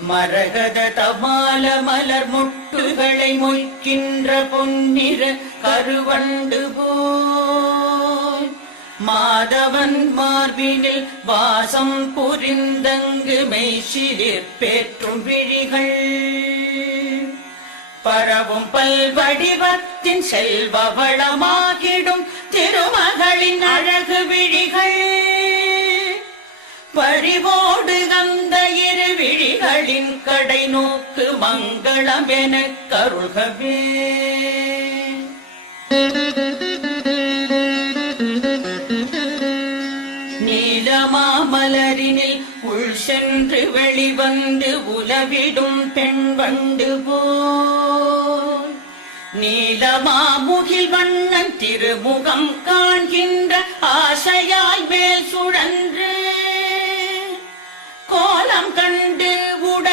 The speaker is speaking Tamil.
மரகத தமால மலர் முட்டுகளை மொய்க்கின்ற பொன்னிற கருவண்டு போல் மாதவன் மார்பினில் வாசம் புரிந்தங்கு மெய்சிலிற் பேற்றும் விழிகள் பரவும் பல்வடிவத்தின் செல்வ வளமாகிடும் திருமகளின் அழகு விழிகள் பறிவோடு அந்த இரு விழிகளின் கடை நோக்கு மங்களம் எனக் கருள்கவே. நீலமாமலரினில் உள் சென்று வெளிவந்து உலவிடும் பெண் வண்டு போல் நீலமாமுகில் வண்ணன் திருமுகம் காண்கின்ற ஆசையாய் மேல் சுழன்று கோலம் கண்டு